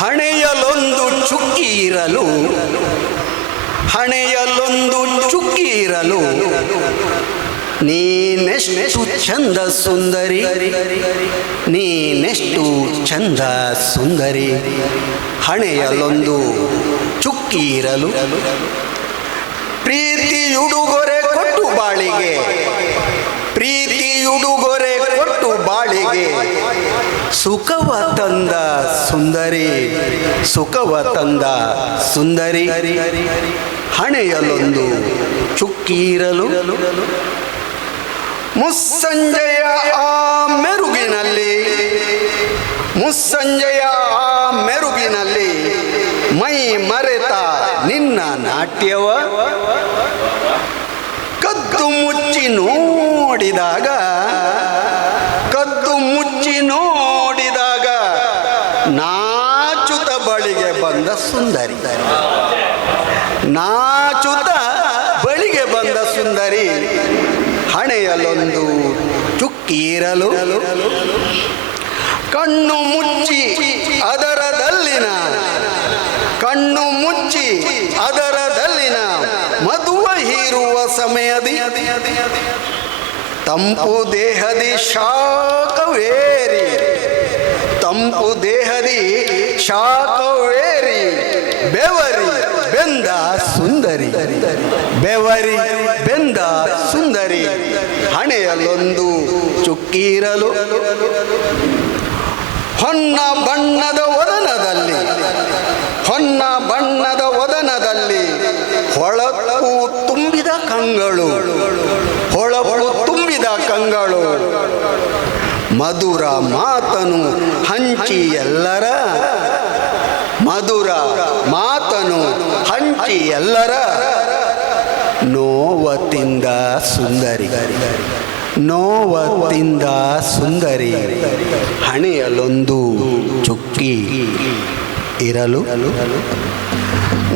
ಹಣೆಯಲೊಂದು ಚುಕ್ಕಿ ಇರಲು ಹಣೆಯಲೊಂದು ಚುಕ್ಕಿ ಇರಲು ನೀನೆಷ್ಟು ಚಂದ ಸುಂದರಿ, ನೀನೆಷ್ಟು ಚಂದ ಸುಂದರಿ. ಹಣೆಯಲೊಂದು ಚುಕ್ಕಿ ಇರಲು ಪ್ರೀತಿಯುಡುಗೊರೆ ಕೊಟ್ಟು ಬಾಳಿಗೆ, ಪ್ರೀತಿಯುಡುಗೊರೆ ಕೊಟ್ಟು ಬಾಳಿಗೆ ಸುಖವ ತಂದ ಸುಂದರಿ, ಸುಖವ ತಂದ ಸುಂದರಿ. ಹಣೆಯಲೊಂದು ಚುಕ್ಕಿ ಇರಲು ಮುಸ್ಸಂಜೆಯ ಆ ಮೆರುಗಿನಲ್ಲಿ, ಮುಸ್ಸಂಜೆಯ ಆ ಮೆರುಗಿನಲ್ಲಿ ಮೈ ಮರೆತ ನಿನ್ನ ನಾಟ್ಯವ ಕದ್ದು ಮುಚ್ಚಿ ನೋಡಿದಾಗ, ಕದ್ದು ಮುಚ್ಚಿ ನೋಡಿದಾಗ ನಾಚುತ ಬಳಿಗೆ ಬಂದ ಸುಂದರಿ, ನಾಚುತ ಬಳಿಗೆ ಬಂದ ಸುಂದರಿ. ಹಣೆಯಲೊಂದು ಚುಕ್ಕಿ ಇರಲು ಕಣ್ಣು ಮುಚ್ಚಿ ಅದರದಲ್ಲಿನ, ಕಣ್ಣು ಮುಚ್ಚಿ ಅದರದಲ್ಲಿನ ಮಧುವ ಹೀರುವ ಸಮಯದಿ ತಂಪು ದೇಹದಿ ಶಾಖವೇರಿ, ತಂಪು ದೇಹದಿ ಶಾಖವೇರಿ ಬೆವರಿ ಬೆಂದ ಸುಂದರಿ, ಬೆವರಿ ಬೆಂದ ಸುಂದರಿ. ಹಣೆಯಲೊಂದು ಚುಕ್ಕಿ ಇರಲು ಹೊನ್ನ ಬಣ್ಣದ ವದನದಲ್ಲಿ, ಹೊನ್ನ ಬಣ್ಣದ ವದನದಲ್ಲಿ ಹೊಳಪು ತುಂಬಿದ ಕಂಗಳು, ಹೊಳಪು ತುಂಬಿದ ಕಂಗಳು ಮಧುರ ಮಾತನು ಹಂಚಿ ಎಲ್ಲರ, ಮಧುರ ಮಾತನು ಹಂಚಿ ಎಲ್ಲರ ನೋವತ್ತಿಂದ ಸುಂದರಿ, ನೋವತ್ತಿಂದ ಸುಂದರಿ. ಹಣೆಯಲೊಂದು ಚುಕ್ಕಿ ಇರಲು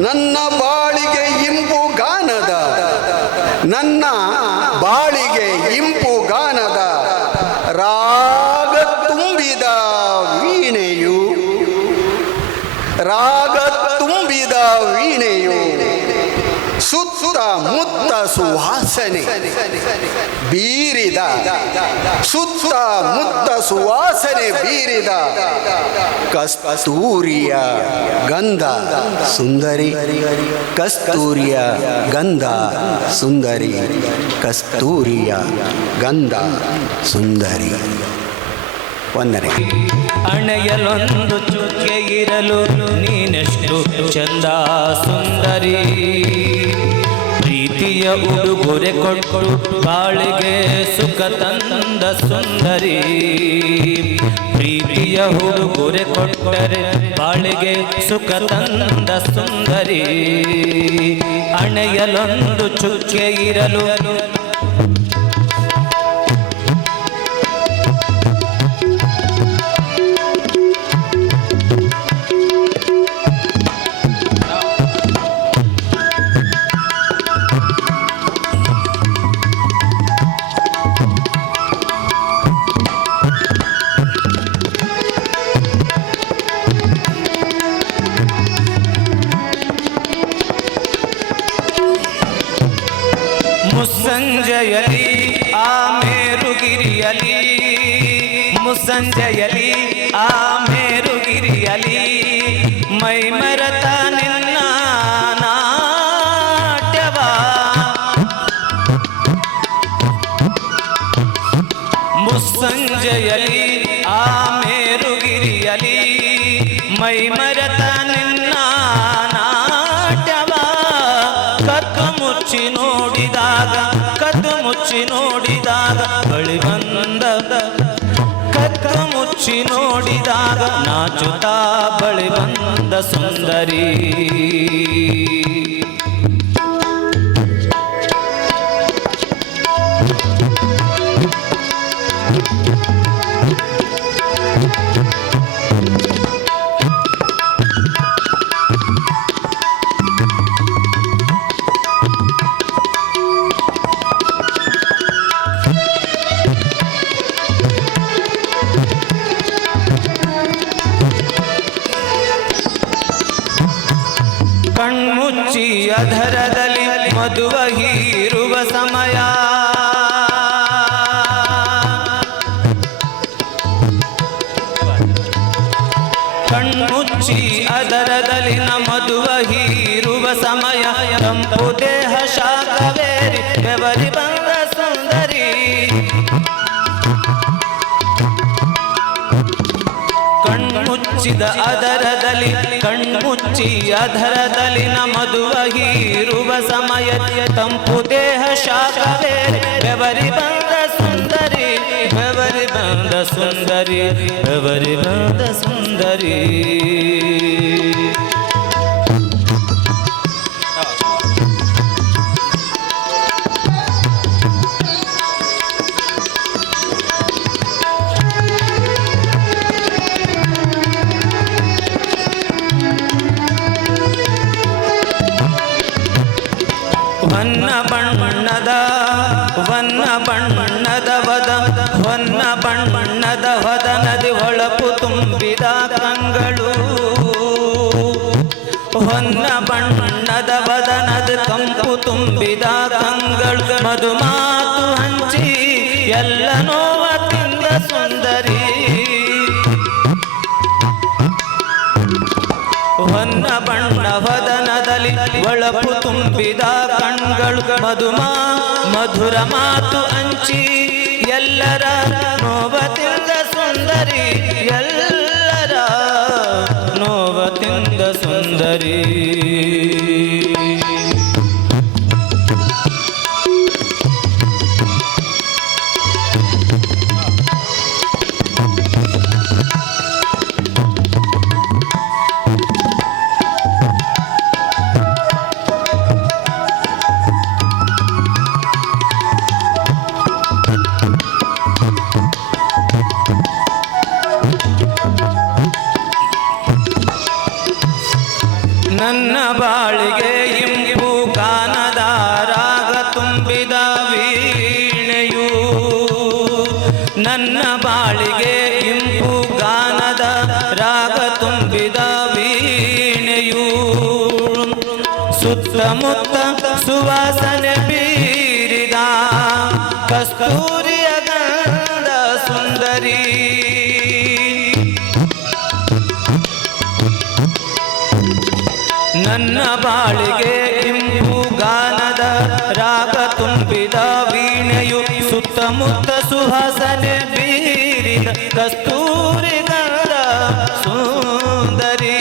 ನನ್ನ ಬಾಳಿಗೆ ಇಂಪು ಗಾನದ, ನನ್ನ ಬಾಳಿಗೆ ಇಂಪು ಗಾನದ ರಾಗ ತುಂಬಿದ ವೀಣೆಯು, ರಾಗ ತುಂಬಿದ ವೀಣೆಯು ಸುತ್ತ ಮುತ್ತ ಸುವಾಸನೆ ಬೀರಿದ, ಸುತ್ತ ಮುತ್ತ ಸುವಾಸನೆ ಬೀರಿದ ಕಸ್ತೂರಿಯ ಗಂಧ ಸುಂದರಿ, ಕಸ್ತೂರಿಯ ಗಂಧ ಸುಂದರಿ, ಕಸ್ತೂರಿಯ ಗಂಧ ಸುಂದರಿ. ವಂದನೆ. ಹಣೆಯಲೊಂದು ಚುಕ್ಕೆ ಇರಲು ನೀನೆಷ್ಟು ಚಂದ ಸುಂದರಿ, ಪ್ರೀತಿಯ ಉಡುಗೊರೆ ಕೊಟ್ಟು ಬಾಳಿಗೆ ಸುಖ ತಂದ ಸುಂದರಿ, ಪ್ರೀತಿಯ ಉಡುಗೊರೆ ಕೊಟ್ಟರೆ ಬಾಳಿಗೆ ಸುಖ ತಂದ ಸುಂದರಿ. ಹಣೆಯಲೊಂದು ಚುಕ್ಕೆ ಇರಲು ಮುಸ್ಸಂಜೆಯಲಿ ಆ ಮೇರುಗಿರಿಯಲಿ, ಮುಸ್ಸಂಜೆಯಲಿ ಆ ಮೇರುಗಿರಿಯಲಿ ಮೈ ಮರೆತ ನಿನ್ನ ನಾಟ್ಯವ, ಮುಸ್ಸಂಜೆಯಲಿ ಆ ಮೇರುಗಿರಿಯಲಿ ಮೈ ಮರೆತ ನಿನ್ನ ನಾಟ್ಯವ ಕತ್ತು ಮುಚ್ಚಿ ನೋಡಿದಾಗ, ಕತ್ತು ಮುಚ್ಚಿ ನೋಡಿದಾಗ ಬಳಿ ಬಂದ, ಕತ್ತು ಮುಚ್ಚಿ ನೋಡಿದಾಗ ನಾಚುತ್ತಾ ಬಳಿ ಬಂದ ಸುಂದರಿ. ಕಣ್ಮುಚ್ಚಿ ಅಧರದಲ್ಲಿ ಮಧುವ ಹೀರುವ ಸಮಯ ಕಣ್ಮುಚ್ಚಿ ಅದರದಲ್ಲಿನ ಮಧುವ ಹೀರುವ ಸಮಯ ತಂಪು ದೇಹ ಶಾಖವೇರಿ ಬೆವರಿ ಬಂದ ಸುಂದರಿ ಕಣ್ಮುಚ್ಚಿದ ಅದರದಲ್ಲಿ ಕಣ್ಮುಚ್ಚಿ ಅದರದಲ್ಲಿನ ಮಧುವ ಹೀರುವ ಸಮಯ ತಂಪು ದೇಹ ಶಾಖವೇರಿ ಬೆವರಿ ಬಂದ ಸುಂದರಿ ಬೆವರಿ ಬಂದ ಸುಂದರಿ ಬೆವರಿ ಬಂದ ಸುಂದರಿ ವನ್ನ ಬಣ್ಣದ ವದನದಿ ಹೊಳಪು ತುಂಬಿದ ಕಂಗಳು ಹೊನ್ನ ಬಣ್ಣದ ವದನದ ಕಂಪು ತುಂಬಿದ ಕಂಗಳು ಮಧುಮಾತು ಹಂಚಿ ಎಲ್ಲ ನೋವ ತಿಂದ ಸುಂದರಿ ಹೊನ್ನ ಬಣ್ಣ ವದನದಲ್ಲಿ ಒಳಪು ತುಂಬಿದ ಕಣ್ಗಳು ಮಧುರ ಮಾತು ಹಂಚಿ ಎಲ್ಲರ ನೋವ ತಿಂದ ಸುಂದರಿ ಎಲ್ಲರ ನೋವ ತಿಂದ ಸುಂದರಿ ನನ್ನ ಬಾಳಿಗೆ ಇಂಪು ಗಾನದ ರಾಗ ತುಂಬಿದ ವೀಣೆಯು ನನ್ನ ಬಾಳಿಗೆ ಇಂಪು ಗಾನದ ರಾಗ ತುಂಬಿದ ವೀಣೆಯು ಸುತ್ತಮುತ್ತ ಸುವಾಸನೆ ಬೀರಿದ ಕಸ್ತೂರಿಯ ಗಂಧ ಸುಂದರಿ ನನ್ನ ಬಾಳಿಗೆ ಇಂಪು ಗಾನದ ರಾಗ ತುಂಬಿದ ವೀಣೆಯು ಸುತ್ತಮುತ್ತ ಸುವಾಸನೆ ಬೀರಿದ ಕಸ್ತೂರಿ ಗಂಧ ಸುಂದರಿ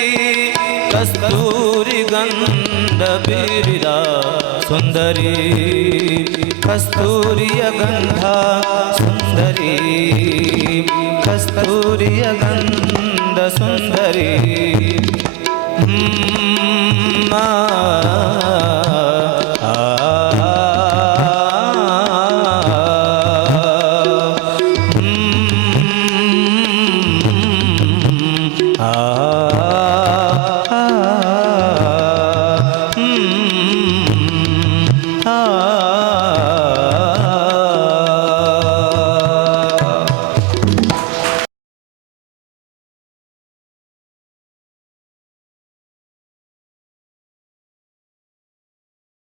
ಕಸ್ತೂರಿ ಗಂಧ ಬೀರಿದ ಸುಂದರಿ ಕಸ್ತೂರಿಯ ಗಂಧ ಸುಂದರಿ ಕಸ್ತೂರಿಯ ಗಂಧ ಸುಂದರಿ ಆ